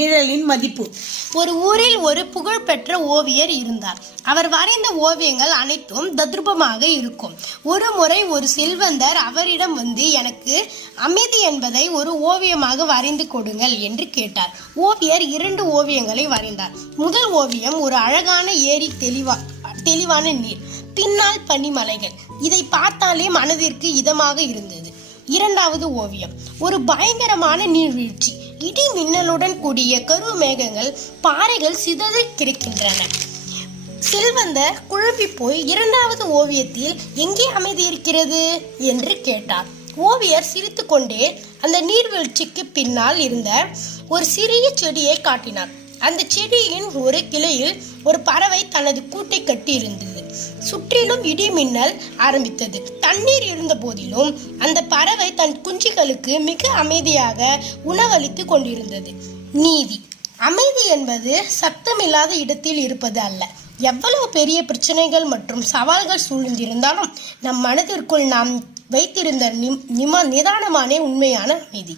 நிழலின் மதிப்பு. ஒரு ஊரில் ஒரு புகழ்பெற்ற ஓவியர் இருந்தார். அவர் வரைந்த ஓவியங்கள் அனைத்தும் தத்ரூபமாக இருக்கும். ஒரு முறை ஒரு செல்வந்தர் அவரிடம் வந்து, எனக்கு அமைதி என்பதை ஒரு ஓவியமாக வரைந்து கொடுங்கள் என்று கேட்டார். ஓவியர் 2 ஓவியங்களை வரைந்தார். முதல் ஓவியம் ஒரு அழகான ஏரி, தெளிவான நீர், பின்னால் பனிமலைகள். இதை பார்த்தாலே மனதிற்கு இதமாக இருந்தது. இரண்டாவது ஓவியம் ஒரு பயங்கரமான நீர்வீழ்ச்சி, இடி மின்னலுடன் கூடிய கரு மேகங்கள், பாறைகள் சிதறி கிடக்கின்றன. செல்வந்தர் குழம்பி போய், இரண்டாவது ஓவியத்தில் எங்கே அமைதி இருக்கிறது என்று கேட்டார். ஓவியர் சிரித்து கொண்டே அந்த நீர்வீழ்ச்சிக்கு பின்னால் இருந்த ஒரு சிறிய செடியை காட்டினார். அந்த செடியின் ஒரு கிளையில் ஒரு பறவை தனது கூட்டை கட்டி இருந்தது. சுற்றிலும் இடி மின்னல் ஆரம்பித்தது. தண்ணீர் இருந்த போதிலும் அந்த பறவை தன் குஞ்சுகளுக்கு மிக அமைதியாக உணவளித்து கொண்டிருந்தது. நீதி. அமைதி என்பது சத்தமில்லாத இடத்தில் இருப்பது அல்ல. எவ்வளவு பெரிய பிரச்சனைகள் மற்றும் சவால்கள் சூழ்ந்திருந்தாலும் நம் மனதிற்குள் நாம் வைத்திருந்த நிதானமான உண்மையான அமைதி.